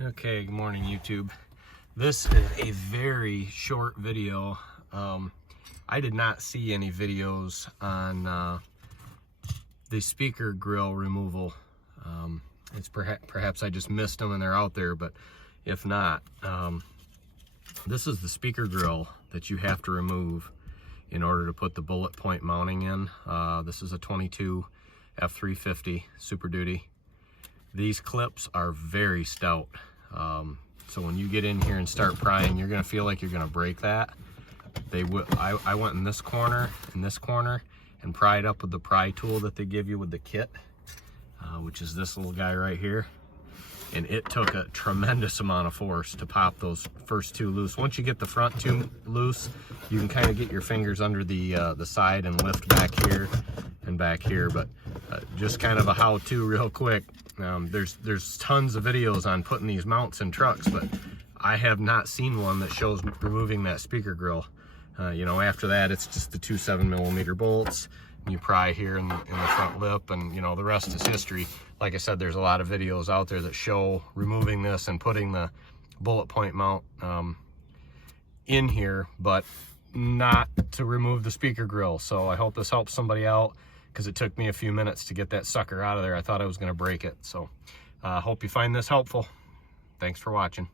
Okay, good morning YouTube. This is a very short video. I did not see any videos on the speaker grill removal. It's perhaps I just missed them and they're out there, but if not, this is the speaker grill that you have to remove in order to put the bullet point mounting in. This is a 22 F350 SuperDuty. These clips are very stout. So when you get in here and start prying, you're gonna feel like you're gonna break that. I went in this corner and pried up with the pry tool that they give you with the kit, which is this little guy right here. And it took a tremendous amount of force to pop those first two loose. Once you get the front two loose, you can kind of get your fingers under the side and lift back here and back here. But just kind of a how-to real quick. There's tons of videos on putting these mounts in trucks, but I have not seen one that shows removing that speaker grill. You know, after that, it's just the two 7mm bolts. You pry here in the front lip, and you know, the rest is history. Like I said, there's a lot of videos out there that show removing this and putting the bullet point mount in here, but not to remove the speaker grill. So I hope this helps somebody out, because it took me a few minutes to get that sucker out of there. I thought I was going to break it. So hope you find this helpful. Thanks for watching.